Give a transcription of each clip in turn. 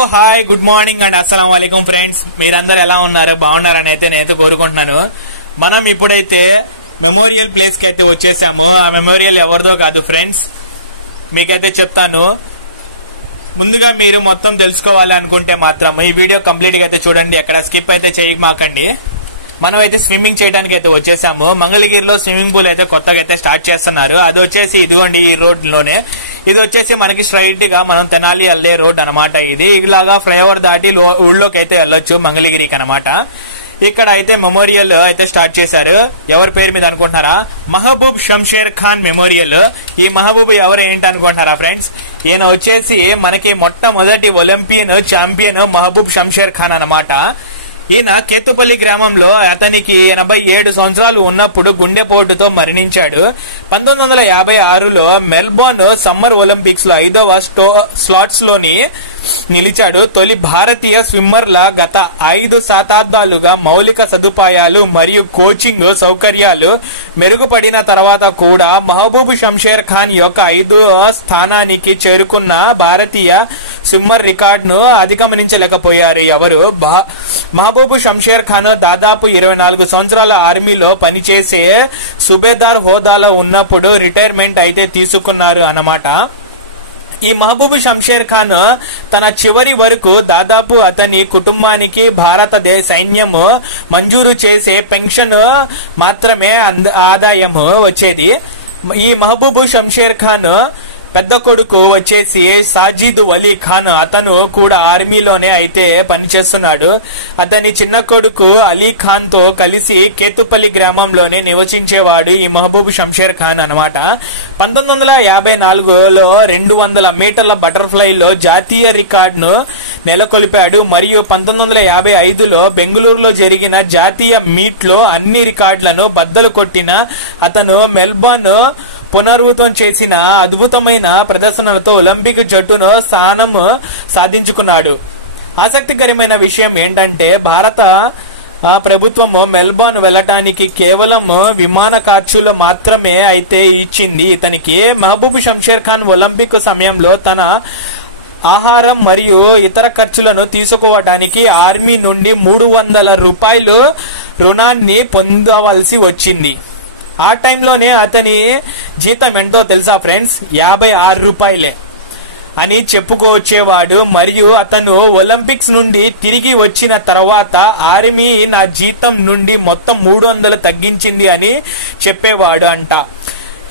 Hi good morning and అస్సలం వాలేకుమ్ friends. మీరందరూ ఎలా ఉన్నారు? బాగున్నారని అయితే నేనైతే కోరుకుంటున్నాను. మనం ఇప్పుడైతే మెమోరియల్ ప్లేస్ కి అయితే వచ్చేసాము. ఆ మెమోరియల్ ఎవరిదో కాదు ఫ్రెండ్స్, మీకైతే చెప్తాను. ముందుగా మీరు మొత్తం తెలుసుకోవాలి అనుకుంటే మాత్రం ఈ వీడియో కంప్లీట్ గా అయితే చూడండి, ఎక్కడ స్కిప్ అయితే చేయమాకండి. మనం అయితే స్విమ్మింగ్ చేయడానికి అయితే వచ్చేసాము. మంగళగిరిలో స్విమ్మింగ్ పూల్ అయితే కొత్తగా అయితే స్టార్ట్ చేస్తున్నారు. అది వచ్చేసి ఇదిగోండి ఈ రోడ్ లోనే. ఇది వచ్చేసి మనకి స్ట్రైట్ గా మనం తెనాలి వెళ్లే రోడ్ అనమాట. ఇది ఇలాగా ఫ్లైఓవర్ దాటి ఊళ్ళోకి అయితే వెళ్ళొచ్చు మంగళగిరికి అనమాట. ఇక్కడ అయితే మెమోరియల్ అయితే స్టార్ట్ చేశారు. ఎవరి పేరు మీద అనుకుంటున్నారా? మహబూబ్ షంషేర్ ఖాన్ మెమోరియల్. ఈ మహబూబ్ ఎవరు ఏంటి అనుకుంటున్నారా ఫ్రెండ్స్? ఈయన వచ్చేసి మనకి మొట్టమొదటి ఒలింపియన్ ఛాంపియన్ మహబూబ్ షంషేర్ ఖాన్ అనమాట. ఈయన కేతుపల్లి గ్రామంలో అతనికి 87 సంవత్సరాలు ఉన్నప్పుడు గుండెపోటుతో మరణించాడు. 1956లో మెల్బోర్న్ సమ్మర్ ఒలింపిక్స్ లో 5వ స్లాట్స్ లోని నిలిచాడు. తొలి భారతీయ స్విమ్మర్ల గత 5 శతాబ్దాలుగా మౌలిక సదుపాయాలు మరియు కోచింగ్ సౌకర్యాలు మెరుగుపడిన తర్వాత కూడా మహబూబ్ షంషేర్ ఖాన్ యొక్క 5వ స్థానానికి చేరుకున్న భారతీయ స్విమ్మర్ రికార్డును అధిగమించలేకపోయారు ఎవరు. మహబూబ్ షంషేర్ ఖాన్ దాదాపు 24 సంవత్సరాల ఆర్మీలో పనిచేసే సుబేదార్ హోదాలో ఉన్నప్పుడు రిటైర్మెంట్ అయితే తీసుకున్నారు అన్నమాట. ఈ మహబూబ్ షంషేర్ ఖాన్ తన చివరి వరకు దాదాపు అతని కుటుంబానికి భారతదేశ సైన్యం మంజూరు చేసే పెన్షన్ మాత్రమే ఆదాయం వచ్చేది. ఈ మహబూబ్ షంషేర్ ఖాన్ పెద్ద కొడుకు వచ్చేసి సాజిద్ అలీ ఖాన్, అతను కూడా ఆర్మీలోనే అయితే పనిచేస్తున్నాడు. అతని చిన్న కొడుకు అలీ ఖాన్ తో కలిసి కేతుపల్లి గ్రామంలోనే నివసించేవాడు ఈ మహబూబ్ షంషేర్ ఖాన్ అనమాట. 1954లో 200 మీటర్ల బటర్ఫ్లైలో జాతీయ రికార్డును నెలకొల్పాడు. మరియు 1955లో బెంగళూరులో జరిగిన జాతీయ మీట్ లో అన్ని రికార్డులను బద్దలు కొట్టిన అతను మెల్బోర్న్ పునరావృతం చేసిన అద్భుతమైన ప్రదర్శనలతో ఒలింపిక్ జట్టును స్థానం సాధించుకున్నాడు. ఆసక్తికరమైన విషయం ఏంటంటే భారత ప్రభుత్వం మెల్బోర్న్ వెళ్ళటానికి కేవలం విమాన ఖర్చులు మాత్రమే అయితే ఇచ్చింది ఇతనికి. మహబూబ్ షంషేర్ ఖాన్ ఒలింపిక్ సమయంలో తన ఆహారం మరియు ఇతర ఖర్చులను తీసుకోవడానికి ఆర్మీ నుండి 300 రూపాయలు రుణాన్ని పొందవలసి వచ్చింది. ఆ టైంలోనే అతని జీతం ఎంతో తెలుసా ఫ్రెండ్స్? 56 రూపాయలే అని చెప్పుకొచ్చేవాడు. మరియు అతను ఒలింపిక్స్ నుండి తిరిగి వచ్చిన తర్వాత ఆర్మీ నా జీతం నుండి మొత్తం 300 తగ్గించింది అని చెప్పేవాడు అంట.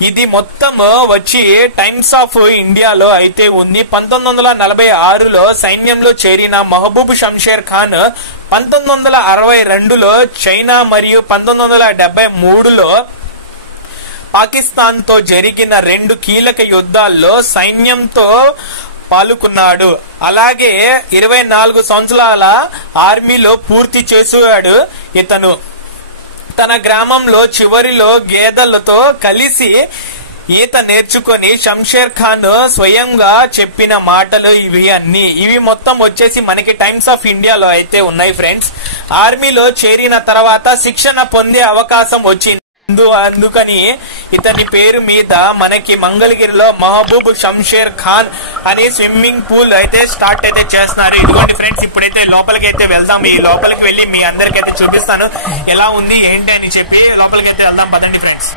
ఇది మొత్తం వచ్చి టైమ్స్ ఆఫ్ ఇండియాలో అయితే ఉంది. 1946లో సైన్యంలో చేరిన మహబూబ్ షంషేర్ ఖాన్ 1962లో చైనా మరియు 1973లో పాకిస్తాన్ తో జరిగిన 2 కీలక యుద్ధాల్లో సైన్యంతో పాల్గొన్నాడు. అలాగే 24 సంవత్సరాల ఆర్మీలో పూర్తి చేశాడు. ఇతను తన గ్రామంలో చివరిలో గేదెలతో కలిసి ఈత నేర్చుకొని షంషేర్ ఖాన్ స్వయంగా చెప్పిన మాటలు ఇవి మొత్తం వచ్చేసి మనకి టైమ్స్ ఆఫ్ ఇండియాలో అయితే ఉన్నాయి ఫ్రెండ్స్. ఆర్మీలో చేరిన తర్వాత శిక్షణ పొందే అవకాశం వచ్చింది. అందుకని ఇతని పేరు మీద మనకి మంగళగిరిలో మహబూబ్ షంషేర్ ఖాన్ అనే స్విమ్మింగ్ పూల్ అయితే స్టార్ట్ అయితే చేస్తున్నారు. ఇదిగోండి ఫ్రెండ్స్, ఇప్పుడైతే లోపలికి అయితే వెళ్దాం. ఈ లోపలికి వెళ్ళి మీ అందరికైతే చూపిస్తాను ఎలా ఉంది ఏంటి అని చెప్పి. లోపలికి అయితే వెళ్దాం పదండి ఫ్రెండ్స్.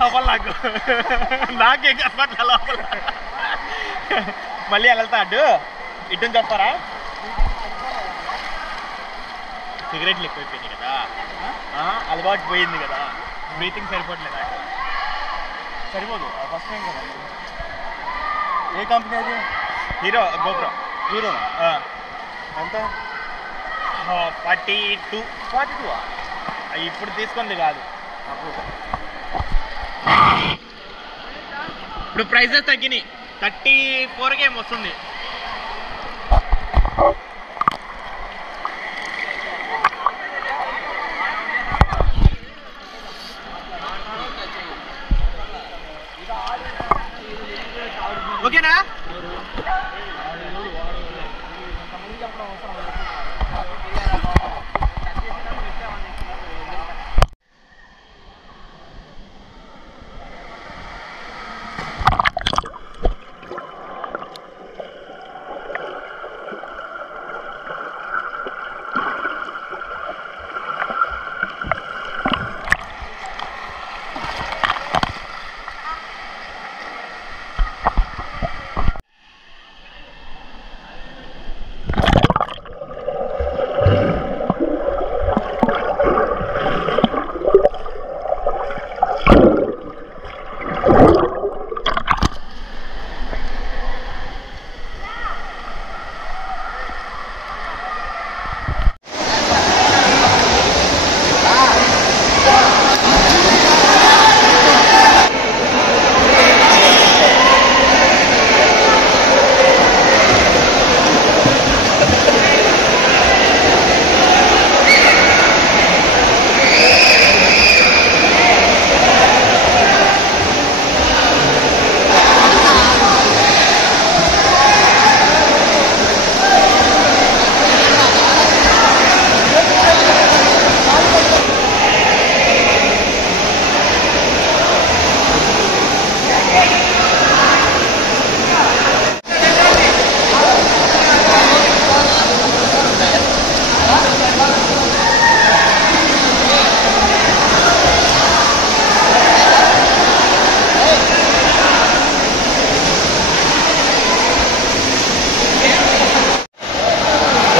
లోపల నాకే కనపట్ల లోపల మళ్ళీ వెళ్తాడు. ఇటు చెప్పారా? సిగరెట్లు ఎక్కువైపోయినాయి కదా, అలవాటు పోయింది కదా, బ్రీతింగ్ సరిపోవట్లేదు. సరిపోదు ఫస్ట్ టైం కదా. ఏ కంపెనీ అది? Hero GoPro. హీరో ఎంత? 42. ఇప్పుడు తీసుకుంది కాదు, ఇప్పుడు ప్రైజెస్ తగ్గినాయి. 34కే వస్తుంది. ఓకేనా?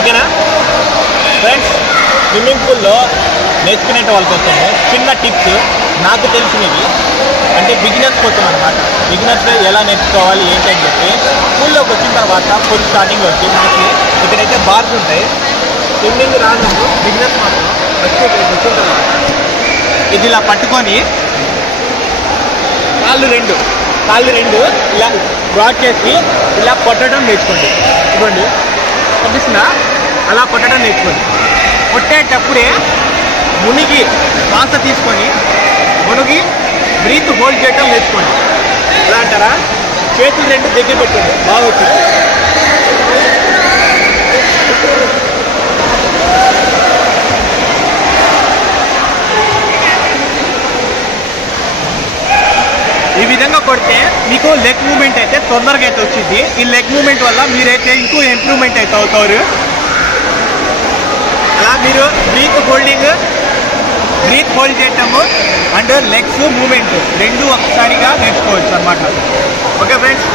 ఓకేనా ఫ్రెండ్స్? స్విమ్మింగ్ పూల్లో నేర్చుకునే వాళ్ళ కోసం చిన్న టిప్స్ నాకు తెలిసినవి, అంటే బిగినర్స్ కోసం అనమాట. బిగినర్స్ ఎలా నేర్చుకోవాలి ఏంటి అని చెప్పి పూల్లోకి వచ్చిన తర్వాత ఫుల్ స్టార్టింగ్ వచ్చి మనకి ఇక్కడైతే బార్స్ ఉంటాయి. స్విమ్మింగ్ రానప్పుడు బిగినర్స్ మాత్రం వచ్చిన తర్వాత ఇది ఇలా పట్టుకొని కాళ్ళు రెండు ఇలా బ్రాడ్ చేసి ఇలా కొట్టడం నేర్చుకోండి. ఇవ్వండి, కనిపిస్తుందా? అలా కొట్టడం నేర్చుకోండి. కొట్టేటప్పుడే మునిగి శ్వాస తీసుకొని బ్రీత్ హోల్డ్ చేయడం నేర్చుకోండి. ఎలా అంటారా? చేతులు రెండు దగ్గర పెట్టుకోండి, బాగా వచ్చింది. ఈ విధంగా కొడితే మీకు లెగ్ మూవ్మెంట్ అయితే తొందరగా అయితే వచ్చింది. ఈ లెగ్ మూవ్మెంట్ వల్ల మీరైతే ఇంకో ఇంప్రూవ్మెంట్ అయితే అవుతారు. అలా మీరు బ్రీత్ హోల్డ్ చేయటము అండ్ లెగ్స్ మూవ్మెంట్ రెండు ఒకసారిగా నేర్చుకోవచ్చు అన్నమాట. Okay friends?